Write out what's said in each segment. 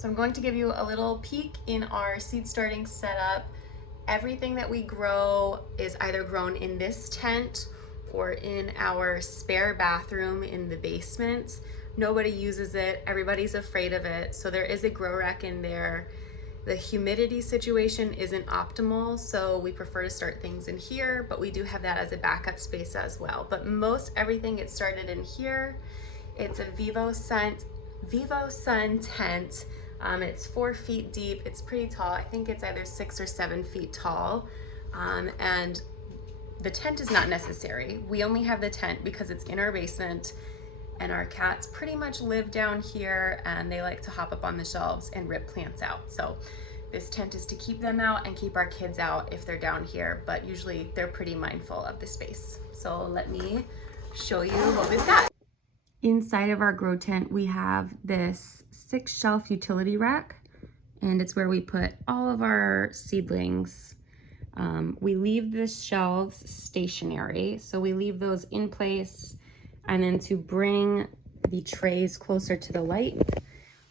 So I'm going to give you a little peek in our seed starting setup. Everything that we grow is either grown in this tent or in our spare bathroom in the basement. Nobody uses it, everybody's afraid of it, so there is a grow rack in there. The humidity situation isn't optimal, so we prefer to start things in here, but we do have that as a backup space as well. But most everything gets started in here. It's a VivoSun tent. It's 4 feet deep. It's pretty tall. I think it's either 6 or 7 feet tall. And the tent is not necessary. We only have the tent because it's in our basement, and our cats pretty much live down here, and they like to hop up on the shelves and rip plants out. So this tent is to keep them out and keep our kids out if they're down here, but usually they're pretty mindful of the space. So let me show you what we've got. Inside of our grow tent, we have this 6-shelf utility rack, and it's where we put all of our seedlings. We leave the shelves stationary, so we leave those in place, and then to bring the trays closer to the light,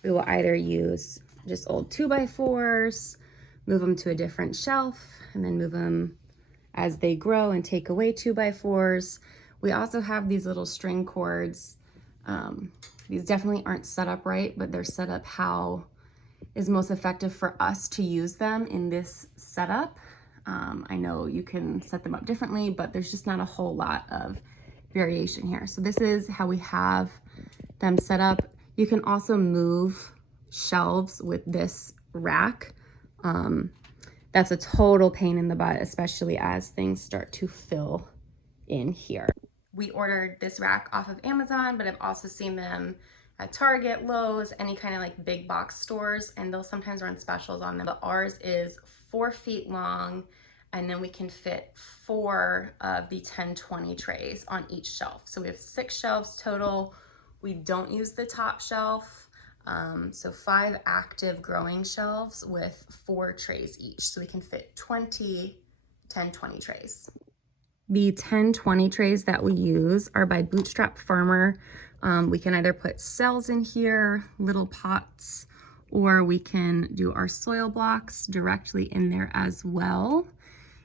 we will either use just old 2x4s, move them to a different shelf, and then move them as they grow and take away 2x4s. We also have these little string cords. These definitely aren't set up right, but they're set up how is most effective for us to use them in this setup. I know you can set them up differently, but there's just not a whole lot of variation here. So this is how we have them set up. You can also move shelves with this rack. That's a total pain in the butt, especially as things start to fill in here. We ordered this rack off of Amazon, but I've also seen them at Target, Lowe's, any kind of like big box stores, and they'll sometimes run specials on them. But ours is 4 feet long, and then we can fit 4 of the 10-20 trays on each shelf. So we have 6 shelves total. We don't use the top shelf. So 5 active growing shelves with 4 trays each. So we can fit 20 10-20 trays. The 10-20 trays that we use are by Bootstrap Farmer. We can either put cells in here, little pots, or we can do our soil blocks directly in there as well.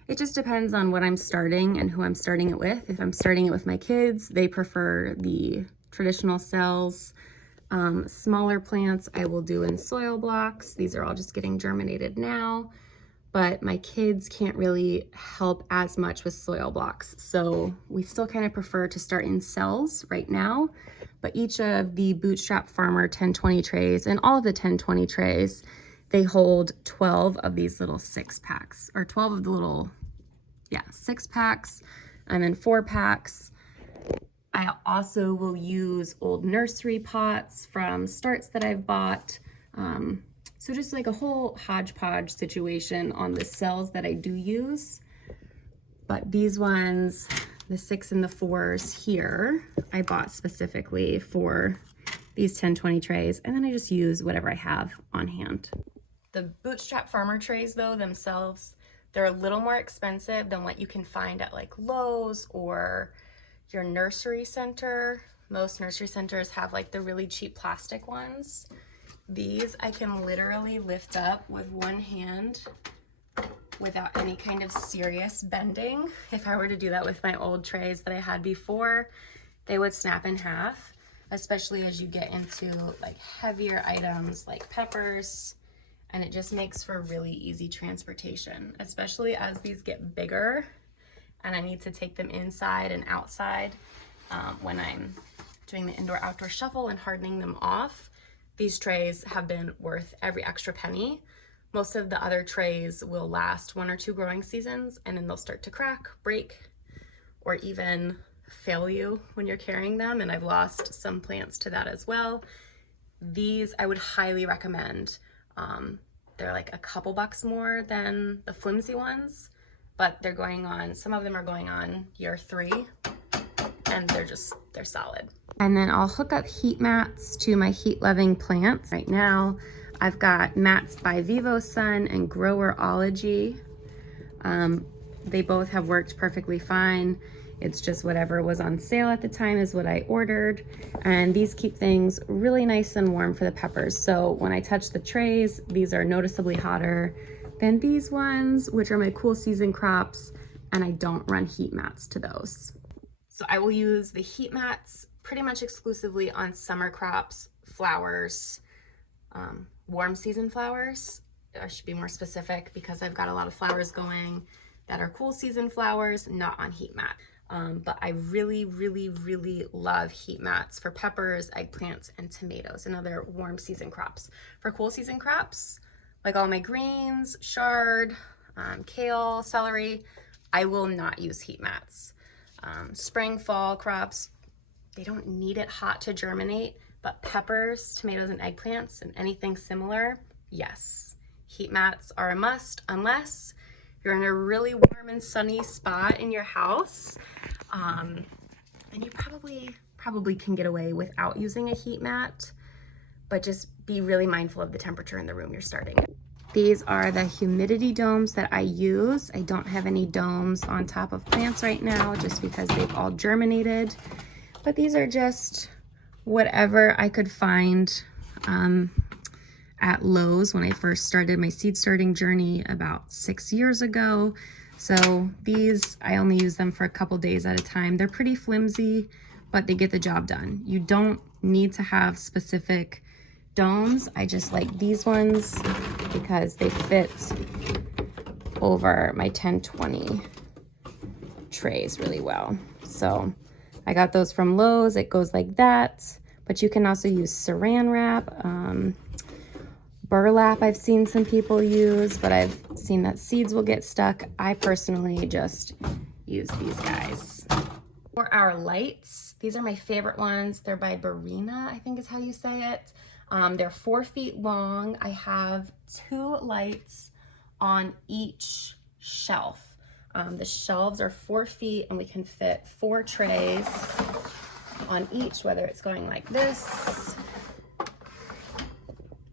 It just depends on what I'm starting and who I'm starting it with. If I'm starting it with my kids, they prefer the traditional cells. Smaller plants I will do in soil blocks. These are all just getting germinated now, but my kids can't really help as much with soil blocks. So we still kind of prefer to start in cells right now, but each of the Bootstrap Farmer 10-20 trays and all of the 10-20 trays, they hold 12 of these little 6-packs, or 12 of the little, 6-packs, and then 4-packs. I also will use old nursery pots from starts that I've bought. So just like a whole hodgepodge situation on the cells that I do use. But these ones, the 6 and the 4s here, I bought specifically for these 10-20 trays, and then I just use whatever I have on hand. The Bootstrap Farmer trays though themselves, they're a little more expensive than what you can find at like Lowe's or your nursery center. Most nursery centers have like the really cheap plastic ones. These I can literally lift up with one hand without any kind of serious bending. If I were to do that with my old trays that I had before, they would snap in half, especially as you get into like heavier items like peppers, and it just makes for really easy transportation, especially as these get bigger and I need to take them inside and outside when I'm doing the indoor-outdoor shuffle and hardening them off. These trays have been worth every extra penny. Most of the other trays will last 1 or 2 growing seasons, and then they'll start to crack, break, or even fail you when you're carrying them, and I've lost some plants to that as well. These I would highly recommend. They're like a couple bucks more than the flimsy ones, but they're going on, some of them are going on year 3, and they're solid. And then I'll hook up heat mats to my heat loving plants. Right now, I've got mats by VivoSun and Growerology. They both have worked perfectly fine. It's just whatever was on sale at the time is what I ordered. And these keep things really nice and warm for the peppers. So when I touch the trays, these are noticeably hotter than these ones, which are my cool season crops, and I don't run heat mats to those. So I will use the heat mats pretty much exclusively on summer crops, flowers, warm season flowers. I should be more specific because I've got a lot of flowers going that are cool season flowers, not on heat mat. But I really, really, really love heat mats for peppers, eggplants, and tomatoes and other warm season crops. For cool season crops, like all my greens, chard, kale, celery, I will not use heat mats. Spring, fall crops, they don't need it hot to germinate, but peppers, tomatoes, and eggplants, and anything similar, yes. Heat mats are a must unless you're in a really warm and sunny spot in your house. And you probably can get away without using a heat mat, but just be really mindful of the temperature in the room you're starting in. These are the humidity domes that I use. I don't have any domes on top of plants right now just because they've all germinated, but these are just whatever I could find at Lowe's when I first started my seed starting journey about 6 years ago. So these, I only use them for a couple days at a time. They're pretty flimsy, but they get the job done. You don't need to have specific domes. I just like these ones because they fit over my 10-20 trays really well. So I got those from Lowe's. It goes like that, but you can also use saran wrap. Burlap I've seen some people use, but I've seen that seeds will get stuck. I personally just use these guys. For our lights, these are my favorite ones. They're by Barina, I think is how you say it. They're 4 feet long. I have 2 lights on each shelf. The shelves are 4 feet and we can fit 4 trays on each, whether it's going like this,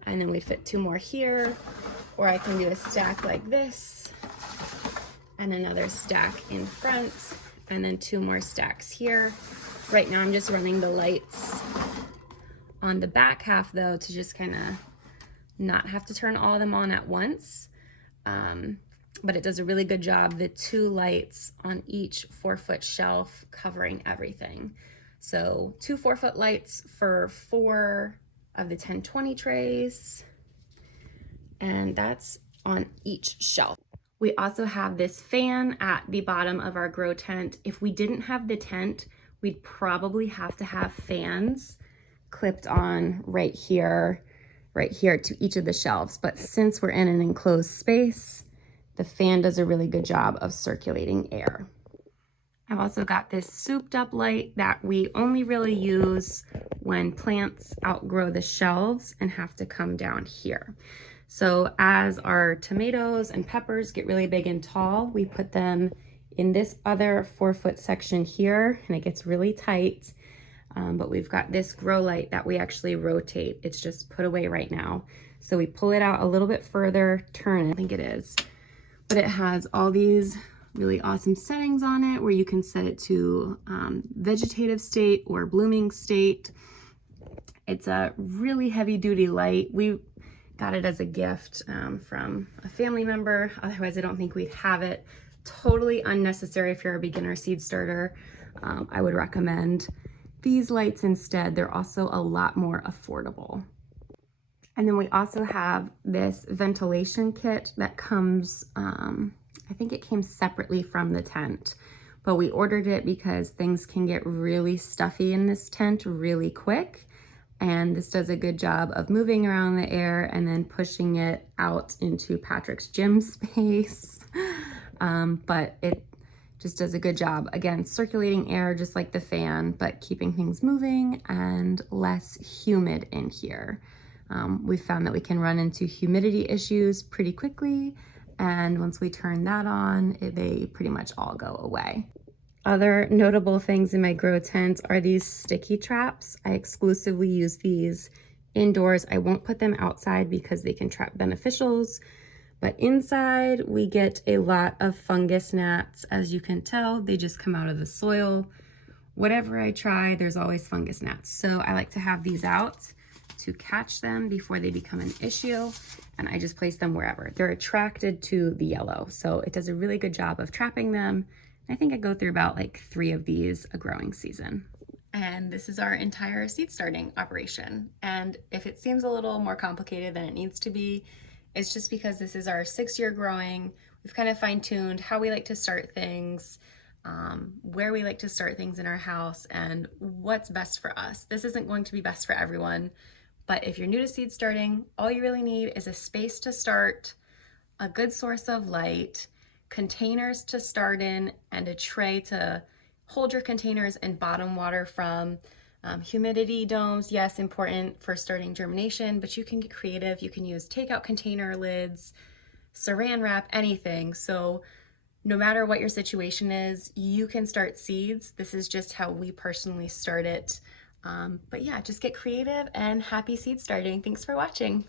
and then we fit 2 more here, or I can do a stack like this and another stack in front, and then 2 more stacks here. Right now I'm just running the lights on the back half though, to just kind of not have to turn all of them on at once. But it does a really good job, the 2 lights on each 4-foot shelf covering everything. So 2 4-foot lights for 4 of the 10-20 trays, and that's on each shelf. We also have this fan at the bottom of our grow tent. If we didn't have the tent, we'd probably have to have fans clipped on right here to each of the shelves. But since we're in an enclosed space, the fan does a really good job of circulating air. I've also got this souped up light that we only really use when plants outgrow the shelves and have to come down here. So as our tomatoes and peppers get really big and tall, we put them in this other 4-foot section here, and it gets really tight. But we've got this grow light that we actually rotate. It's just put away right now. So we pull it out a little bit further, turn it, I think it is. But it has all these really awesome settings on it where you can set it to vegetative state or blooming state. It's a really heavy duty light. We got it as a gift from a family member. Otherwise, I don't think we'd have it. Totally unnecessary if you're a beginner seed starter. I would recommend these lights instead. They're also a lot more affordable. And then we also have this ventilation kit that comes, I think it came separately from the tent, but we ordered it because things can get really stuffy in this tent really quick. And this does a good job of moving around the air and then pushing it out into Patrick's gym space. But it just does a good job. Again, circulating air just like the fan, but keeping things moving and less humid in here. We found that we can run into humidity issues pretty quickly, and once we turn that on, they pretty much all go away. Other notable things in my grow tent are these sticky traps. I exclusively use these indoors. I won't put them outside because they can trap beneficials, But inside we get a lot of fungus gnats. As you can tell, they just come out of the soil. Whatever I try, there's always fungus gnats. So I like to have these out to catch them before they become an issue. And I just place them wherever. They're attracted to the yellow. So it does a really good job of trapping them. I think I go through about like 3 of these a growing season. And this is our entire seed starting operation. And if it seems a little more complicated than it needs to be, it's just because this is our 6th year growing. We've kind of fine-tuned how we like to start things, where we like to start things in our house, and what's best for us. This isn't going to be best for everyone, but if you're new to seed starting, all you really need is a space to start, a good source of light, containers to start in, and a tray to hold your containers and bottom water from. Humidity domes, yes, important for starting germination, but you can get creative. You can use takeout container lids, saran wrap, anything. So no matter what your situation is, you can start seeds. This is just how we personally start it. But yeah, just get creative and happy seed starting. Thanks for watching.